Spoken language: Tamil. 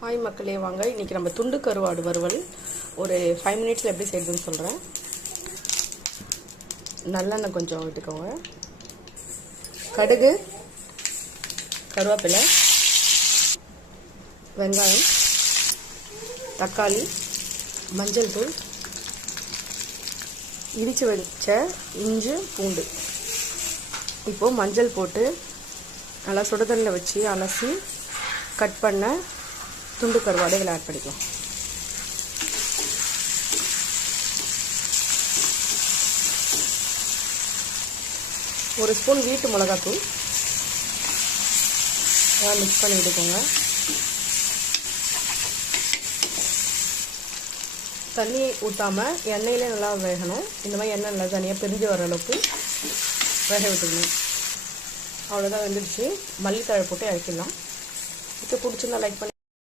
ஹாய் மக்களே, வாங்க இன்றைக்கி நம்ம துண்டு கருவாடு வறுவல் ஒரு 5 மினிட்ஸில் எப்படி செய்யுதுன்னு சொல்கிறேன். நல்லெண்ணெய் கொஞ்சம் விட்டுக்கோங்க, கடுகு, கருவேப்பிலை, வெங்காயம், தக்காளி, மஞ்சள் தூள், இடித்து வச்ச இஞ்சி பூண்டு. இப்போது மஞ்சள் போட்டு நல்லா சுடுதண்ணில் வச்சு அலசி கட் பண்ண துண்டு கருவாடு இதில் ஆட் பண்ணிக்கலாம். ஒரு ஸ்பூன் வீட்டு மிளகாத்தூள் மிக்ஸ் பண்ணி விட்டுக்கோங்க. தண்ணி ஊற்றாமல் எண்ணெயிலே நல்லா வேகணும். இந்த மாதிரி எண்ணெய் நல்லா தனியாக பிரிஞ்சு வர அளவுக்கு வேக விட்டுக்கணும். அவ்வளோதான் வெந்துடுச்சு. மல்லித்தழை போட்டு இறக்கிடலாம். இது பிடிச்சிருந்தா லைக் பண்ணி